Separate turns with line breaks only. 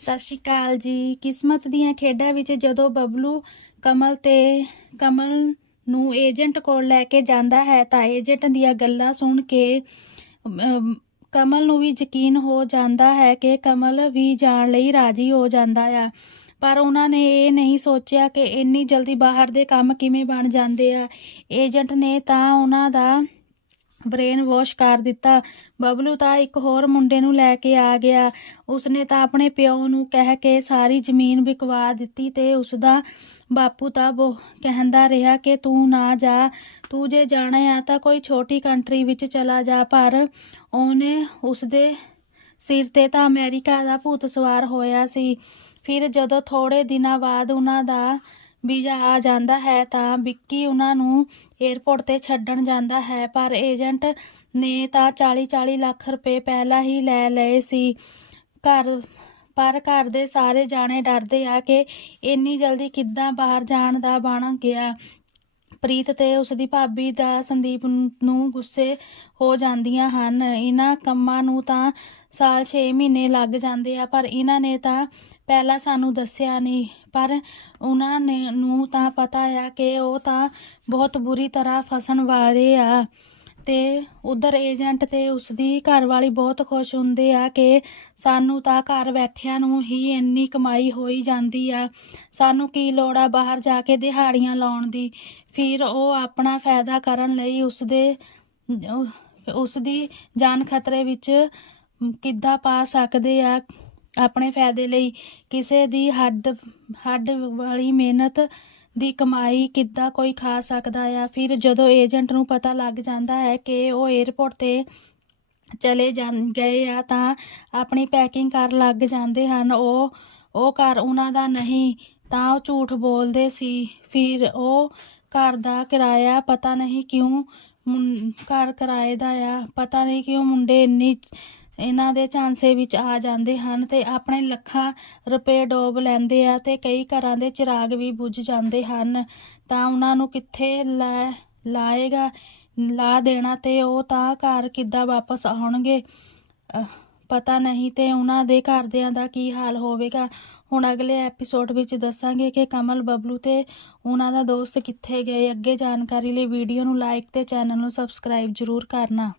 ਸਤਿ ਸ਼੍ਰੀ ਅਕਾਲ ਜੀ। ਕਿਸਮਤ ਦੀਆਂ ਖੇਡਾਂ ਵਿੱਚ ਜਦੋਂ ਬਬਲੂ ਕਮਲ ਤੇ ਕਮਲ ਨੂੰ ਏਜੰਟ ਕੋਲ ਲੈ ਕੇ ਜਾਂਦਾ ਹੈ ਤਾਂ ਏਜੰਟ ਦੀਆਂ ਗੱਲਾਂ ਸੁਣ ਕੇ ਕਮਲ ਨੂੰ ਵੀ ਯਕੀਨ ਹੋ ਜਾਂਦਾ ਹੈ ਕਿ ਕਮਲ ਵੀ ਜਾਣ ਲਈ ਰਾਜੀ ਹੋ ਜਾਂਦਾ ਆ। ਪਰ ਉਹਨਾਂ ਨੇ ਇਹ ਨਹੀਂ ਸੋਚਿਆ ਕਿ ਇੰਨੀ ਜਲਦੀ ਬਾਹਰ ਦੇ ਕੰਮ ਕਿਵੇਂ ਬਣ ਜਾਂਦੇ ਆ। ਏਜੰਟ ਨੇ ਤਾਂ ਉਹਨਾਂ ਦਾ ਬ੍ਰੇਨ ਵਾਸ਼ ਕਰ ਦਿੱਤਾ। ਬਬਲੂ ਤਾਂ ਇੱਕ ਹੋਰ ਮੁੰਡੇ ਨੂੰ ਲੈ ਕੇ ਆ ਗਿਆ। ਉਸਨੇ ਤਾਂ ਆਪਣੇ ਪਿਓ ਨੂੰ ਕਹਿ ਕੇ ਸਾਰੀ ਜ਼ਮੀਨ ਵਿਕਵਾ ਦਿੱਤੀ ਤੇ ਉਸਦਾ ਬਾਪੂ ਤਾਂ ਉਹ ਕਹਿੰਦਾ ਰਿਹਾ ਕਿ ਤੂੰ ਨਾ ਜਾ, ਤੂੰ ਜੇ ਜਾਣਾ ਆ ਤਾਂ ਕੋਈ ਛੋਟੀ ਕੰਟਰੀ ਵਿੱਚ ਚਲਾ ਜਾ, ਪਰ ਉਹਨੇ ਉਸਦੇ ਸਿਰ ਤੇ ਤਾਂ ਅਮਰੀਕਾ ਦਾ ਭੂਤ ਸਵਾਰ ਹੋਇਆ ਸੀ। ਫਿਰ ਜਦੋਂ ਥੋੜੇ ਦਿਨਾਂ ਬਾਅਦ ਉਹਨਾਂ ਦਾ ਵੀਜ਼ਾ ਆ ਜਾਂਦਾ ਹੈ ਤਾਂ ਵਿੱਕੀ ਉਹਨਾਂ ਨੂੰ ਏਅਰਪੋਰਟ ਤੇ ਛੱਡਣ ਜਾਂਦਾ ਹੈ, ਪਰ ਏਜੰਟ ਨੇ ਤਾਂ 40-40 ਲੱਖ ਰੁਪਏ ਪਹਿਲਾਂ ਹੀ ਲੈ ਲਏ ਸੀ। ਘਰ, ਪਰ ਘਰ ਦੇ ਸਾਰੇ ਜਾਣੇ ਡਰਦੇ ਆ ਕਿ ਇੰਨੀ ਜਲਦੀ ਕਿੱਦਾਂ ਬਾਹਰ ਜਾਣ ਦਾ ਬਣ ਗਿਆ। ਪ੍ਰੀਤ ਤੇ ਉਸਦੀ ਭਾਬੀ ਦਾ ਸੰਦੀਪ ਨੂੰ ਗੁੱਸੇ ਹੋ ਜਾਂਦੀਆਂ ਹਨ। ਇਹਨਾਂ ਕੰਮਾਂ ਨੂੰ ਤਾਂ ਸਾਲ 6 ਮਹੀਨੇ ਲੱਗ ਜਾਂਦੇ ਆ, ਪਰ ਇਹਨਾਂ ਨੇ ਤਾਂ ਪਹਿਲਾਂ ਸਾਨੂੰ ਦੱਸਿਆ ਨਹੀਂ। ਪਰ ਉਹਨਾਂ ਨੇ, ਨੂੰ ਤਾਂ ਪਤਾ ਆ ਕਿ ਉਹ ਤਾਂ ਬਹੁਤ ਬੁਰੀ ਤਰ੍ਹਾਂ ਫਸਣ ਵਾਲੇ ਆ। ਤੇ ਉਧਰ ਏਜੰਟ ਤੇ ਉਸਦੀ ਘਰਵਾਲੀ ਬਹੁਤ ਖੁਸ਼ ਹੁੰਦੇ ਆ ਕਿ ਸਾਨੂੰ ਤਾਂ ਘਰ ਬੈਠਿਆਂ ਨੂੰ ਹੀ ਇੰਨੀ ਕਮਾਈ ਹੋਈ ਜਾਂਦੀ ਆ। ਸਾਨੂੰ ਕੀ ਲੋੜ ਆ ਬਾਹਰ ਜਾ ਕੇ ਦਿਹਾੜੀਆਂ ਲਾਉਣ ਦੀ? ਫਿਰ ਉਹ ਆਪਣਾ ਫਾਇਦਾ ਕਰਨ ਲਈ ਉਸਦੇ, ਉਸਦੀ ਜਾਨ ਖਤਰੇ ਵਿੱਚ ਕਿੱਦਾਂ ਪਾ ਸਕਦੇ ਆ ਆਪਣੇ ਫਾਇਦੇ ਲਈ? ਕਿਸੇ ਦੀ ਹੱਡ ਹੱਡ ਵਾਲੀ ਮਿਹਨਤ ਦੀ ਕਮਾਈ ਕਿੱਦਾਂ ਕੋਈ ਖਾ ਸਕਦਾ ਆ? ਫਿਰ ਜਦੋਂ ਏਜੰਟ ਨੂੰ ਪਤਾ ਲੱਗ ਜਾਂਦਾ ਹੈ ਕਿ ਉਹ 에ਅਰਪੋਰਟ ਤੇ ਚਲੇ ਜਾਂ ਗਏ ਆ, ਤਾਂ ਆਪਣੀ ਪੈਕਿੰਗ ਕਰਨ ਲੱਗ ਜਾਂਦੇ ਹਨ। ਉਹ ਉਹ ਘਰ ਉਹਨਾਂ ਦਾ ਨਹੀਂ, ਤਾਂ ਉਹ ਝੂਠ ਬੋਲਦੇ ਸੀ। ਫਿਰ ਉਹ ਘਰ ਦਾ ਕਿਰਾਇਆ ਪਤਾ ਨਹੀਂ ਕਿਉਂ ਮੁੰ- ਘਰ ਕਿਰਾਏ ਦਾ ਆ, ਪਤਾ ਨਹੀਂ ਕਿਉਂ ਮੁੰਡੇ ਇੰਨੀ ਇਹਨਾਂ ਦੇ ਝਾਂਸੇ ਵਿੱਚ ਆ ਜਾਂਦੇ ਹਨ ਤੇ ਆਪਣੇ ਲੱਖਾਂ ਰੁਪਏ ਡੋਬ ਲੈਂਦੇ ਆ ਤੇ ਕਈ ਘਰਾਂ ਦੇ ਚਿਰਾਗ ਵੀ ਬੁਝ ਜਾਂਦੇ ਹਨ। ਤਾਂ ਉਹਨਾਂ ਨੂੰ ਕਿੱਥੇ ਲੈ ਲਾਏਗਾ, ਲਾ ਦੇਣਾ ਤੇ ਉਹ ਤਾਂ ਘਰ ਕਿੱਦਾਂ ਵਾਪਸ ਆਉਣਗੇ? ਪਤਾ ਨਹੀਂ ਤੇ ਉਹਨਾਂ ਦੇ ਘਰਦਿਆਂ ਦਾ ਕੀ ਹਾਲ ਹੋਵੇਗਾ? ਹੁਣ ਅਗਲੇ ਐਪੀਸੋਡ ਵਿੱਚ ਦੱਸਾਂਗੇ ਕਿ ਕਮਲ ਬਬਲੂ ਤੇ ਉਹਨਾਂ ਦਾ ਦੋਸਤ ਕਿੱਥੇ ਗਏ। ਅੱਗੇ ਜਾਣਕਾਰੀ ਲਈ ਵੀਡੀਓ ਨੂੰ ਲਾਈਕ ਤੇ ਚੈਨਲ ਨੂੰ ਸਬਸਕ੍ਰਾਈਬ ਜ਼ਰੂਰ ਕਰਨਾ।